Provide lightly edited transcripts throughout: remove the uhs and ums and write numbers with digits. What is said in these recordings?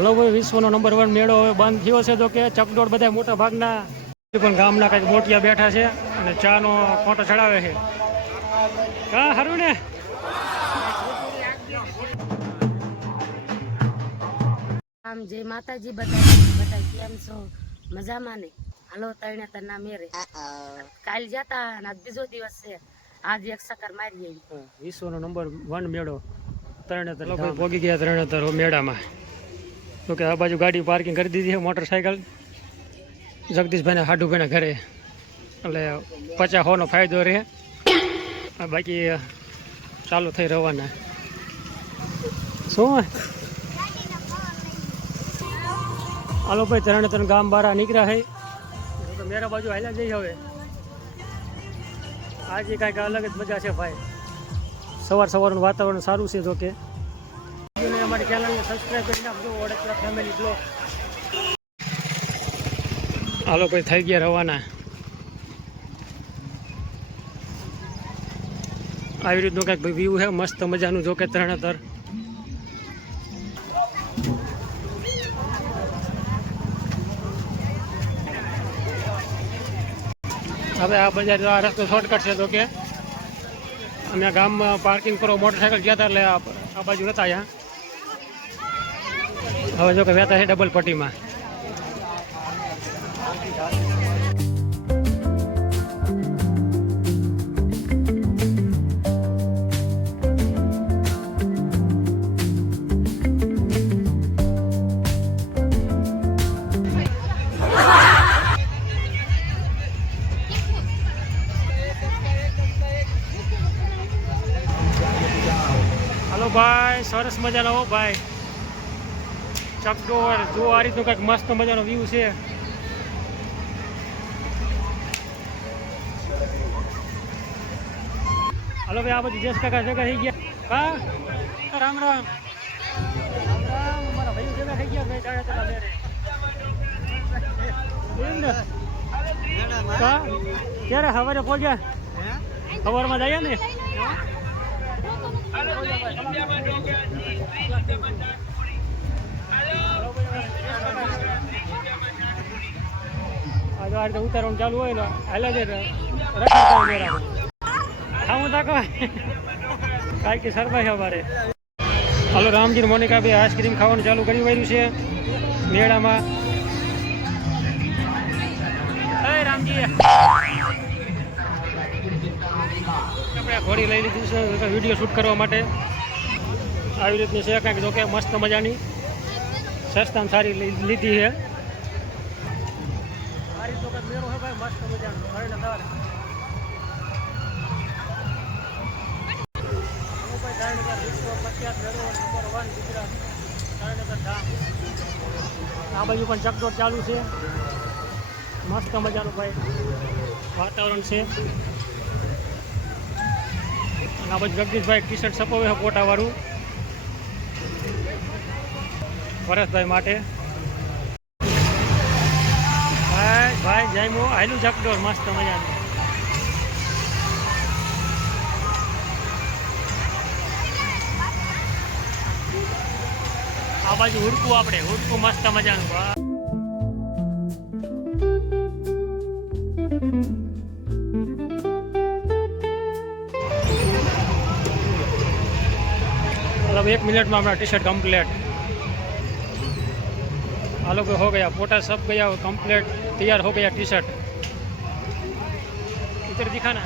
હાલો ભાઈ, વિશ્વનો નંબર 1 મેળો હવે બંધ થયો છે. તો કે ચકડોળ બધા મોટા ભાગના પણ ગામના કંઈક મોટિયા બેઠા છે અને ચાનો કોટો ચડાવે છે. હા, સારું ને? આમ જય માતાજી બધા કેમ છો? મજામાં ને? હાલો તરણેતર ના મેરે કાલ જતા અને આજ બીજો દિવસ છે. આજ એક ચક્કર મારી વિશ્વનો નંબર 1 મેળો તરણેતર. પહોંચી ગયા તરણેતર મેળામાં. તો કે આ બાજુ ગાડી પાર્કિંગ કરી દીધી છે, મોટરસાયકલ જગદીશભાઈને હાડુભાઈના ઘરે, એટલે 50-100નો ફાયદો રહે. બાકી ચાલુ થઈ રવાના. શું હાલો ભાઈ, તરણેતર ગામ બહાર નીકળ્યા છે. તો મેરા બાજુ હાલ્યા જઈ. હવે આજે કાંઈક અલગ જ મજા છે ભાઈ. સવારનું વાતાવરણ સારું છે. જો કે અમારી ચેનલને સબસ્ક્રાઈબ કરી નાખજો, ઓડેકલા ફેમિલી બ્લોગ. હાલો ભાઈ, થઈ ગયા રવાના. આવી રીતનું કંઈક વ્યૂ છે મસ્ત મજાનું. જો કે તરણેતર હવે આ બજાર આ રસ્તો શોર્ટકટ છે. તો કે અમે ગામમાં પાર્કિંગ કરો મોટરસાયકલ ગયા હતા, એટલે આ બાજુ નતા અહીંયા. હવે જો કે વહેતા છે ડબલ પટ્ટીમાં. ભાઈ સરસ મજાનો હો ભાઈ ચકડોળ. જો આ રીતનું કંઈક મસ્ત મજાનો વ્યૂ છે. હાલો ભાઈ, આ બધી જસ કાકા જગા થઈ ગયા. હા, રામ રામ. અમારા ભાઈ જગા થઈ ગયા ભાઈ. તરણેતરના મેરે ક્યારે સવારે પહોંચ્યા? સવારમાં જઈએ ને. આ રીતે ઉતારવાનું ચાલુ હોય ને હાલે છે હું તાકો કાંઈ કે સરભાઈ અમારે. હાલો રામજી મોનિકા ભાઈ આઈસ્ક્રીમ ખાવાનું ચાલુ કરી વાર્યું છે મેળામાં. રામજી આપણે ઘોડી લઈ લીધી છે વિડીયો શૂટ કરવા માટે. આવી રીતની છે કાંઈક. જોકે મસ્ત મજાની સસ્તામાં સારી લીધી છે. આ રીતનો કંઈક મેળો છે ભાઈ મસ્ત મજાનો. આ બાજુ પણ ચકડોળ ચાલુ છે. મસ્ત મજાનું ભાઈ વાતાવરણ છે. આ બાજુ જગદીશભાઈ ટી શર્ટ સપાવે છે ફોટાવાળું પરેશભાઈ માટે. ભાઈ જયમો આયલું ચકડોળ મસ્ત મજાનું. આ બાજુ હુડકું મસ્ત મજાનું. मतलब 1 मिनट में हमारा टी शर्ट कंप्लीट. आलो हो गया, फोटा सब गया कंप्लीट, तैयार हो गया टी शर्ट. इधर दिखाना.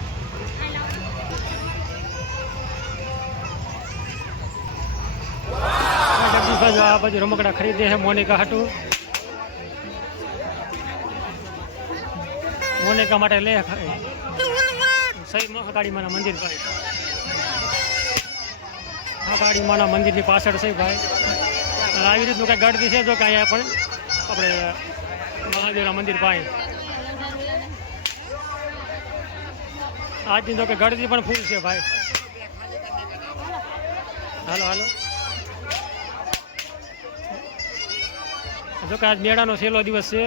जगदीश आ बाजू रमकड़ा खरीदे है मोनिका हाटू. मोनिका माटे ले सही महाकाળી માના મંદિર ભાઈ. महाकाળી માના મંદિરની પાછળ છે ભાઈ. આવી રીતનું કંઈક ગળદી છે. જો કે અહીંયા પણ આપણે મહાદેવના મંદિર પાસે આજની જો કે ગળદી પણ ફૂલ છે ભાઈ. હાલો જો કે આજ મેળાનો છેલ્લો દિવસ છે.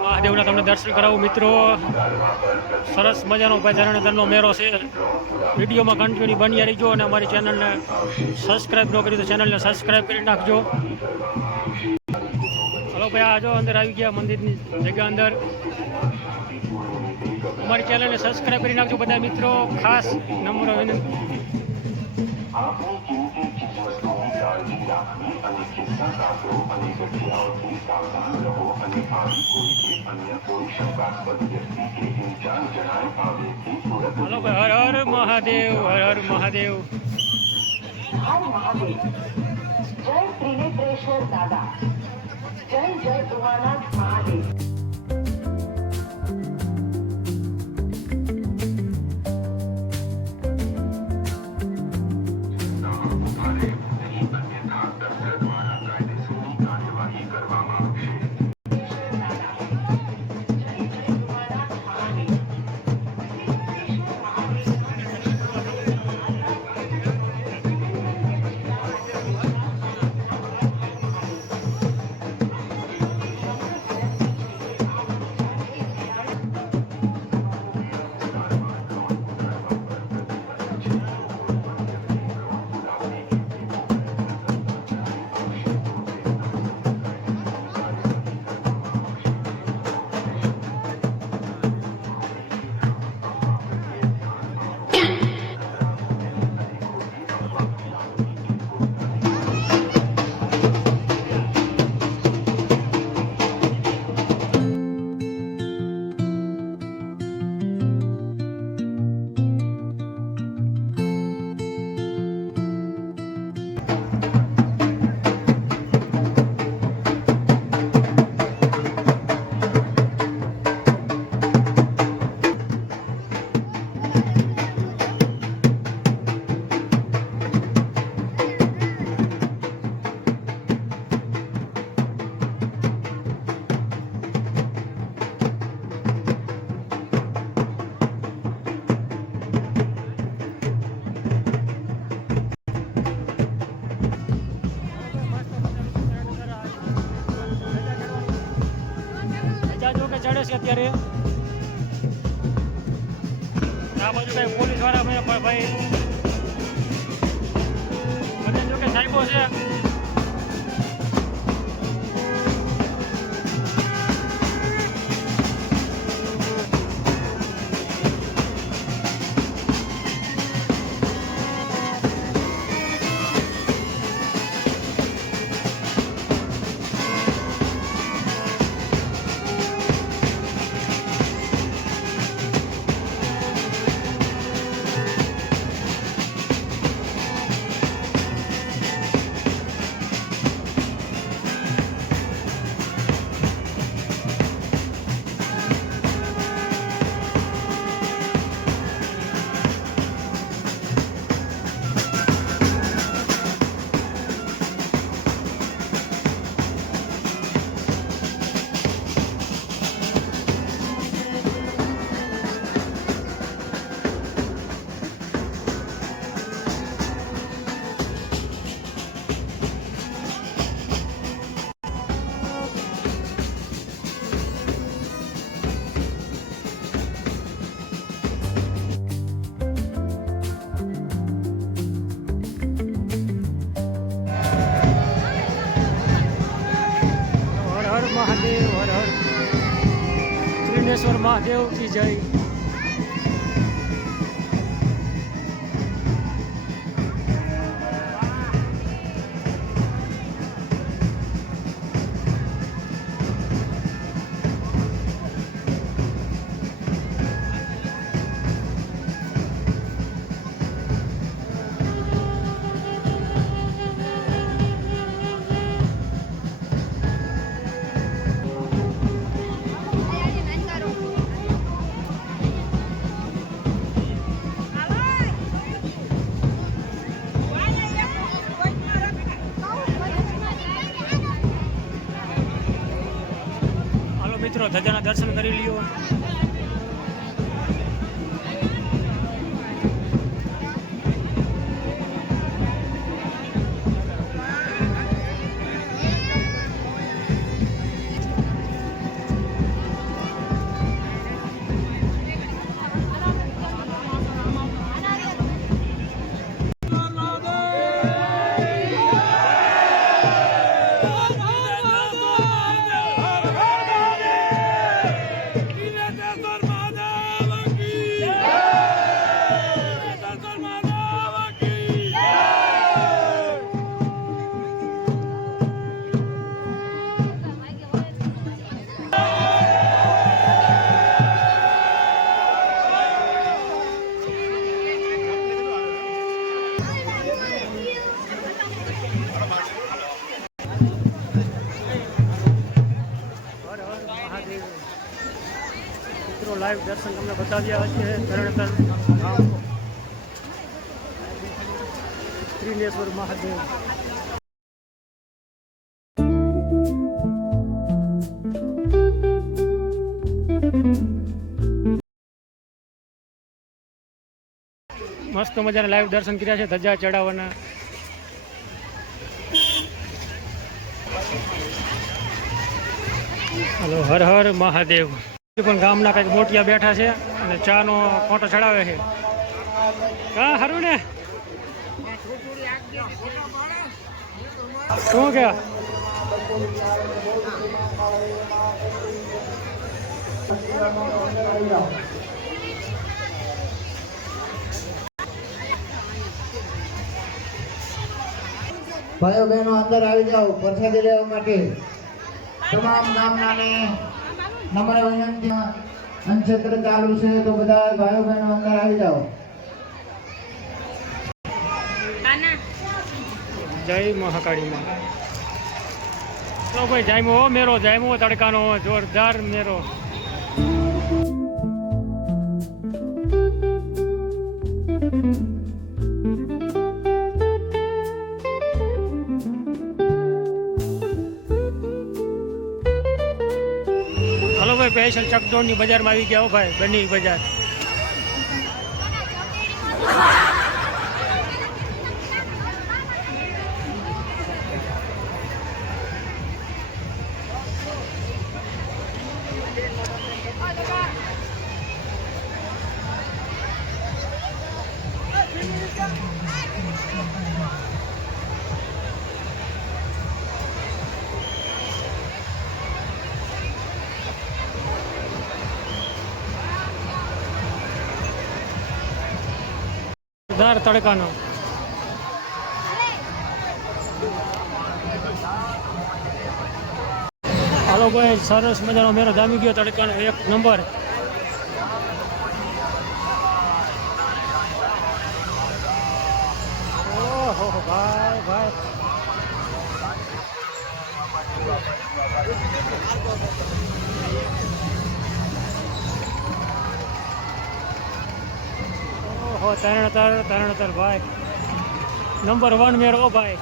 મહાદેવના તમને દર્શન કરાવું મિત્રો. સરસ મજાનો ભાઈ ધરણેધરનો મેળો છે. વિડીયોમાં કન્ટિન્યુ બની રહીજો અને અમારી ચેનલને સબસ્ક્રાઈબ ન કરી તો ચેનલને સબસ્ક્રાઈબ કરી નાખજો. હલો ભાઈ, આ જો અંદર આવી ગયા મંદિરની જગ્યા અંદર. અમારી ચેનલને સબસ્ક્રાઈબ કરી નાખજો બધા મિત્રો, ખાસ નમ્ર વિનંતી. આપની કિંમતી ચીજવસ્તુઓની કાળજી રાખવી અને ખિસ્સા કાતરો અને ગઠિયાઓથી સાવધાન રહો અને આવી કોઈ કે અન્ય કોઈ શંકાસ્પદ વ્યક્તિ કે ઇન્ચાર્જ જણાય આવેથી તુરંત હલો ભાઈ, હર હર મહાદેવ, હર હર મહાદેવ. હર મહાદેવ. જય ત્રિનેત્રેશ્વર દાદા. જય જય ઉમાનાથ મહાદેવ. ચડે છે અત્યારે. આ બાજુ કઈ પોલીસ વાળા ભાઈ મને જો કે સાહેબો છે. મહાદેવ, હર હર ત્રિનેશ્વર મહાદેવ કી જય. મિત્રો ધજાના દર્શન કરી લ્યો. મિત્રો લાઈવ દર્શન તમને બતાવ્યા છે તરણેતર ધામ ત્રિનેશ્વર મહાદેવ. મસ્ત મજાના લાઈવ દર્શન કર્યા છે ધજા ચડાવવાના. હલો, હર હર મહાદેવ. પણ ગામના કંઈક મોટિયા બેઠા છે અને ચાનો ફોટો ચડાવે છે. હા, સારું ને શું કે ભાઈઓ બહેનો અંદર આવી જાઓ પ્રસાદી લેવા માટે. તમામ ગામનાને નમ્ર વિનંતી, અંશેત્ર ચાલુ છે તો બધા ભાઈઓ બહેનો અંદર આવી જાઓ. જય મહાકાળી માં. તો ભાઈ જાયમો મેરો, જાયમો તડકાનો જોરદાર મેરો. હલો ભાઈ, સ્પેશિયલ ચકડોળની બજારમાં આવી ગયા હો ભાઈ, બની બજાર. જોરદાર તડકાનો. હાલો ભાઈ, સરસ મજાનો મેરો જામી ગયો તડકાનો, એક નંબર. ઓહો ભાઈ ભાઈ, ઓહો તરણેતર ભાઈ, નંબર 1 મેરો ભાઈ.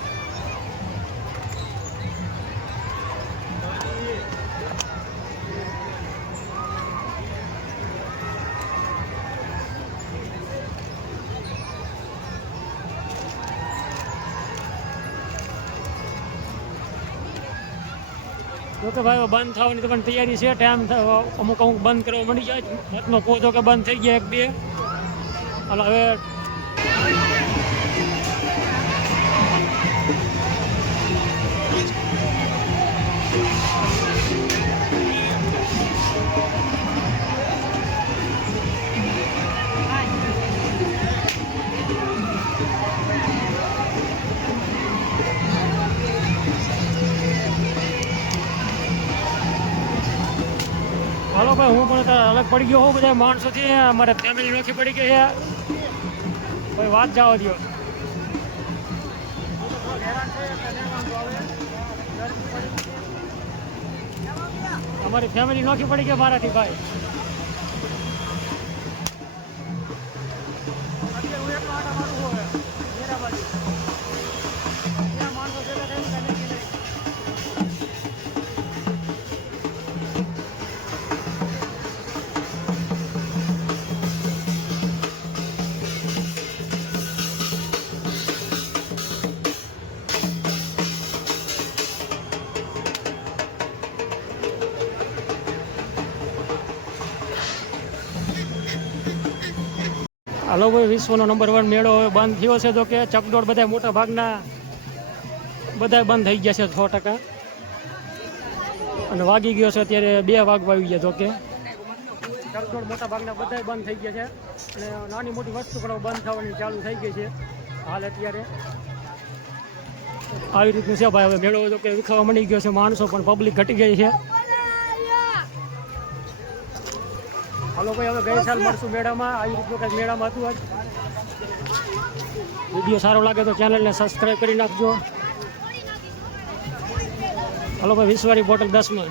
જોકે ભાઈ બંધ થવાની તો પણ તૈયારી છે. ટાઈમ અમુક બંધ કરવા મળી જાય. મતનો પોતો કે બંધ થઈ ગયા 1-2. હાલો હવે હાલો ભાઈ, હું પણ અલગ પડી ગયો હોઉં બધા માણસોથી. અમારે ફેમિલી નોખી પડી ગઈ છે કોઈ વાત જવા દો. અમારી ફેમિલી નોખી પડી ગઈ મારાથી ભાઈ. હાલો ભાઈ, વિશ્વનો નંબર 1 મેળો હવે બંધ થયો છે. તો કે ચકડોળ બધા મોટા ભાગના બધા બંધ થઈ ગયા છે 100%. અને વાગી ગયો છે અત્યારે 2 વાગવા આવી ગયા. તો કે ચકડોળ મોટા ભાગના બધા બંધ થઈ ગયા છે. અને નાની મોટી વસ્તુ પણ બંધ થવાની ચાલુ થઈ ગઈ છે હાલ અત્યારે. આવી રીતનું છે ભાઈ. હવે મેળો તો કે વિખાવા મળી ગયો છે, માણસો પણ પબ્લિક ઘટી ગઈ છે. હાલો ભાઈ, હવે ગઈ સાલ મળશું મેળામાં. આવી રીતનું કંઈક મેળામાં હતું. આજ વિડીયો સારો લાગે તો ચેનલને સબસ્ક્રાઈબ કરી નાખજો. હાલો ભાઈ, 20 વાળી બોટલ 10માં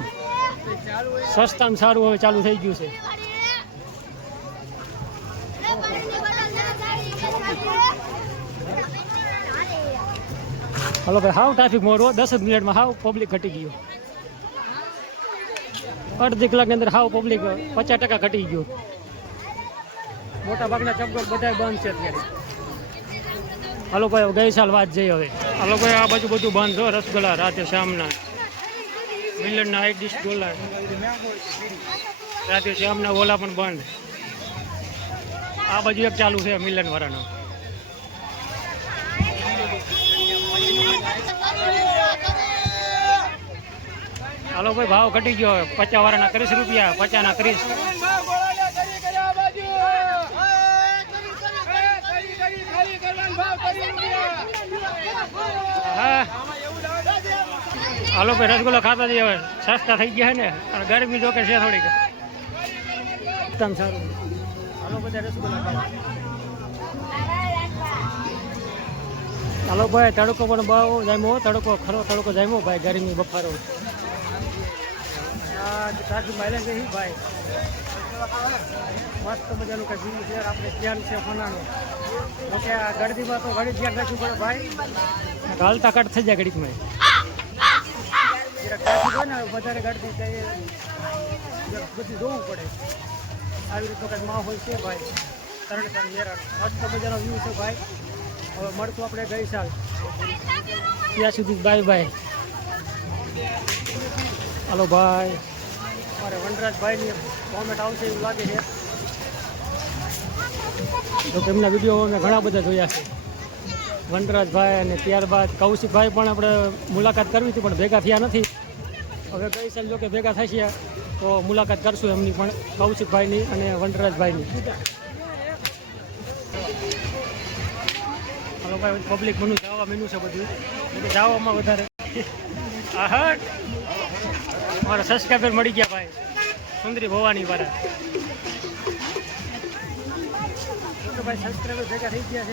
સસ્તામાં સારું હવે ચાલુ થઈ ગયું છે. હાલો ભાઈ હાવ ટ્રાફિક મોર 10 જ મિનિટમાં હાવ પબ્લિક ઘટી ગયું. અડધી કલાકની અંદર હાવ પબ્લિક 50% ઘટી ગયું. મોટા ભાગના ચમકો બધા બંધ છે અત્યારે. હાલો ભાઈ ગઈ સાલ વાત જઈ હવે. હાલો ભાઈ આ બાજુ બધું બંધ છો. રસગુલ્લા રાતે શામના, મિલનના આઈડિશ ગોલા રાતે શામના ઓલા પણ બંધ. આ બાજુ એક ચાલુ છે મિલન વાળાનો. હાલો ભાઈ ભાવ ઘટી ગયો. 50 વાળાના 30 રૂપિયા, 50 ના 30. હા હાલો ભાઈ રસગુલ્લા ખાતા જઈએ હવે. સસ્તા થઈ ગયા ને અને ગરમી જો કે છે થોડીક. એકદમ સારું. હાલો બધા રસગુલ્લા ખાવા. હાલો ભાઈ તડકો પણ બહુ જામ્યો. તડકો ખરો તડકો જામ્યો ભાઈ. ગરમી બફારો. સાચું માઇલેજ છે ભાઈ. મસ્ત મજાનું કંઈ છે. આપણે ધ્યાન છે ફોનાનું. ઓકે આ ગળદીમાં તો ઘડી ધ્યાન રાખવું પડે ભાઈ. હાલતા કટ થઈ જાય ઘડીકમાં. ટ્રાફિક હોય ને વધારે ગળદી જાય બધું જોવું પડે. આવી રીતનો કંઈક માહોલ છે ભાઈ. તરણેતર મેરાનો મસ્ત મજાનો વ્યૂ છે ભાઈ. હવે મળતું આપણે ગઈ સાલ. ત્યાં સુધી બાય બાય. હાલો ભાઈ મારે વનરાજભાઈની કોમેન્ટ આવશે એવું લાગે છે. તો તેમના વિડીયો મેં ઘણા બધા જોયા છે. વનરાજભાઈ અને ત્યારબાદ કૌશિકભાઈ પણ આપણે મુલાકાત કરવી હતી પણ ભેગા થયા નથી. હવે ગઈ સાલ જો કે ભેગા થશે તો મુલાકાત કરશું એમની પણ, કૌશિકભાઈની અને વનરાજભાઈની. હાલો ભાઈ પબ્લિક મનું જવા મેનુ છે બધું. જવામાં વધારે આહા મારા સબસ્ક્રાઈબર મળી ગયા ભાઈ. સુંદરી ભવાની વાળા ભાઈ સબસ્ક્રાઈબર ભેગા થઈ ગયા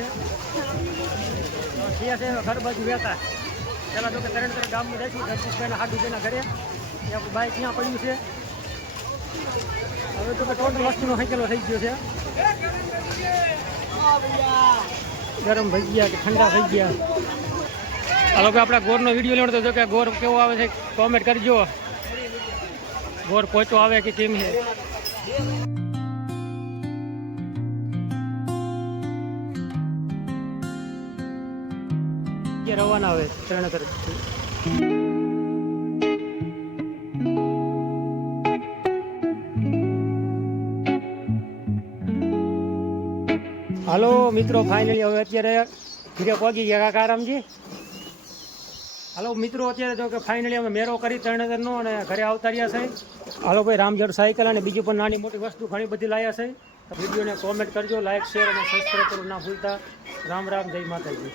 છે. ઘર બાજુ વહેતા પહેલાં તો કે તરણેતર ગામમાં જઈશું. જગદીશભાઈના હાડુભાઈના ઘરે ત્યાં બાઈક ત્યાં પડ્યું છે. હવે તો કે ટોટલ વસ્તુનો હંકેલો થઈ ગયો છે. ગરમ થઈ ગયા કે ઠંડા થઈ ગયા. હાલો કે આપણા ગોરનો વિડીયો લેવાનો તો કે ગોર કેવો આવે છે કોમેન્ટ કરજો. ગોર પોચો આવે કે કેમ છે રવાના આવે તરણેતર. હાલો મિત્રો ફાઇનલી હવે અત્યારે ઘરે પહોંચી ગયા કાકારામજી. હાલો મિત્રો અત્યારે જો કે ફાઇનલી અમે મેરો કરી તરણેતરનો અને ઘરે આવતા રહ્યા છે. હાલો ભાઈ રામજળ સાયકલ અને બીજું પણ નાની મોટી વસ્તુ ઘણી બધી લાવ્યા છે. વિડીયોને કોમેન્ટ કરજો, લાઇક શેર અને સબસ્ક્રાઈબ કરવું ના ભૂલતા. રામ રામ, જય માતાજી.